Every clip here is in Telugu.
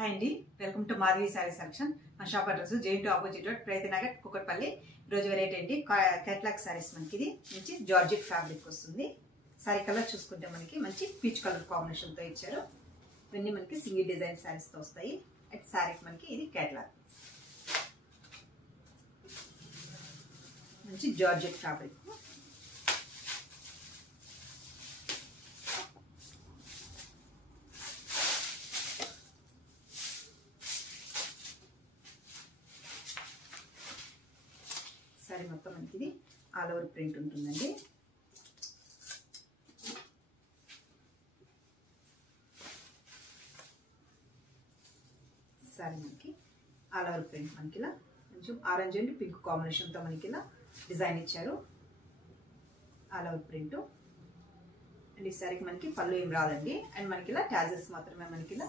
హాయ్ అండి, welcome to Madhavi sari selection. మా shop address giant opposite road, Preethi Nagar, Kukatpally. ఈరోజు వెరైటీ ఏంటి కేటలాగ్ సారీస్. మనకి ఇది మంచి జార్జెట్ ఫ్యాబ్రిక్ వస్తుంది. సారీ కలర్ చూసుకుంటే మనకి మంచి పీచ్ కలర్ కాంబినేషన్ తో ఇచ్చారు. ఇవన్నీ మనకి సింగిల్ డిజైన్ సారీస్ తో వస్తాయి. అట్ సారీకి మనకి ఇది కేటలాగ్, మంచి జార్జెట్ ఫ్యాబ్రిక్. సారీ మొత్తం మనకి ఇది ఆల్ ఓవర్ ప్రింట్ ఉంటుందండి. సారీ మనకి ఆల్ ఓవర్ ప్రింట్ మనకి ఇలా కొంచెం ఆరెంజ్ అండ్ పింక్ కాంబినేషన్ తో మనకి ఇలా డిజైన్ ఇచ్చారు. ఆల్ ఓవర్ ప్రింట్ అండ్ ఈ సారీకి మనకి పళ్ళు ఏం రాదండి. అండ్ మనకి ఇలా టాజెస్ మాత్రమే మనకి ఇలా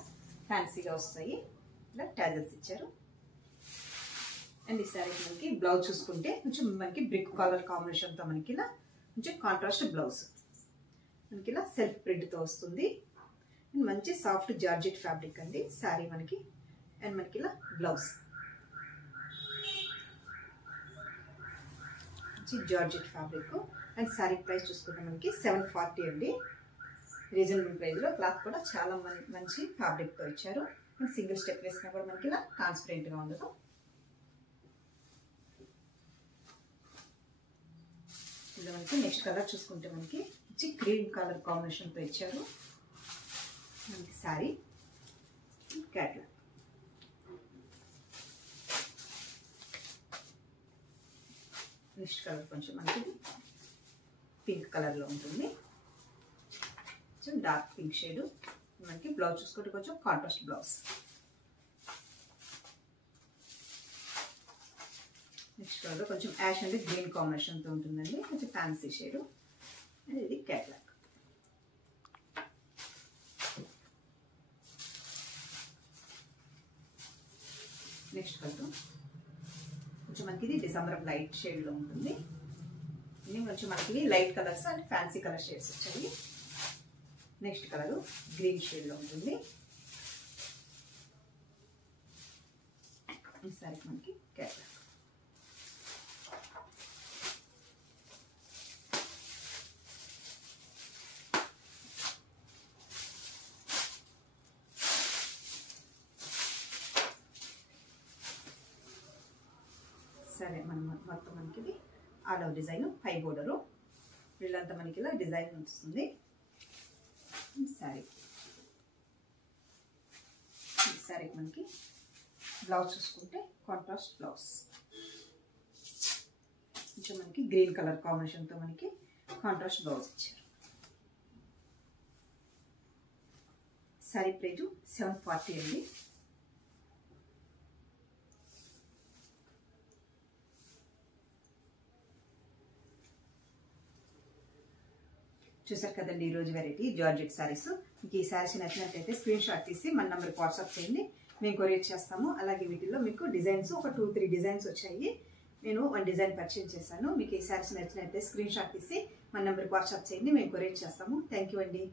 ఫ్యాన్సీగా వస్తాయి. ఇలా టాజెస్ ఇచ్చారు. అండ్ ఈ సారీకి మనకి బ్లౌజ్ చూసుకుంటే కొంచెం మనకి బ్రిక్ కలర్ కాంబినేషన్ తో మనకి ఇలా కొంచెం కాంట్రాస్ట్ బ్లౌజ్ మనకి ఇలా సెల్ఫ్ ప్రింట్ తో వస్తుంది. అండ్ మంచి సాఫ్ట్ జార్జెట్ ఫ్యాబ్రిక్ అండి సారీ మనకి. అండ్ మనకి ఇలా బ్లౌజ్ మంచి georgette fabric. And sorry price చూసుకుంటే మనకి 740 అండి. రీజనబుల్ ప్రైస్ లో క్లాత్ కూడా చాలా మంచి ఫ్యాబ్రిక్ తో ఇచ్చారు. అండ్ సింగిల్ స్టెప్ వేసినా కూడా మనకి ఇలా ట్రాన్స్పరెంట్ గా ఉండదు. ఇలా మనకి నెక్స్ట్ కలర్ చూసుకుంటే మనకి మంచి క్రీమ్ కలర్ కాంబినేషన్ తో ఇచ్చారు. మనకి సారీ కేటలాగ్. నెక్స్ట్ కలర్ కొంచెం మనకి పింక్ కలర్ లో ఉంటుంది. కొంచెం డార్క్ పింక్ షేడ్. మనకి బ్లౌజ్ చూసుకుంటే కొంచెం కాంట్రాస్ట్ బ్లౌజ్. నెక్స్ట్ కలర్ కొంచెం యాష్ అండ్ గ్రీన్ కాంబినేషన్ తో ఉంటుందండి. కొంచెం ఫ్యాన్సీ షేడ్. అండ్ ఇది కేటలాగ్. నెక్స్ట్ కలర్ కొంచెం మనకి ఇది డిసెంబర్ లైట్ షేడ్ లో ఉంటుంది. ఇది కొంచెం మనకి light colours and fancy colour shades వచ్చాయి. నెక్స్ట్ కలర్ గ్రీన్ షేడ్ లో ఉంటుంది. ఈసారి మనకి కేటలాగ్. సరే మనం మొత్తం మనకి ఇది ఆల్ ఓవర్ డిజైన్, పై బోర్డరు వీళ్ళంతా మనకి ఇలా డిజైన్ వస్తుంది. సారీకి మనకి బ్లౌజ్ చూసుకుంటే కాంట్రాస్ట్ బ్లౌజ్. కొంచెం మనకి గ్రీన్ కలర్ కాంబినేషన్ తో మనకి కాంట్రాస్ట్ బ్లౌజ్ ఇచ్చారు. సారీ ప్రైజ్ 740 అండి. చూసారు కదండి ఈరోజు వెరైటీ జార్జెట్ సారీస్. మీకు ఈ సారీస్ నచ్చినట్లయితే స్క్రీన్ షాట్ తీసి మన నెంబర్కి వాట్సాప్ చేయండి, మేము కొరియర్ చేస్తాము. అలాగే వీటిలో మీకు డిజైన్స్ ఒక 2-3 డిజైన్స్ వచ్చాయి. నేను 1 డిజైన్ పర్చేజ్ చేశాను. మీకు ఈ సారీస్ నచ్చినట్లయితే స్క్రీన్ షాట్ తీసి మన నెంబర్కి వాట్సాప్ చేయండి, మేము కొరియర్ చేస్తాము. థ్యాంక్ యూ అండి.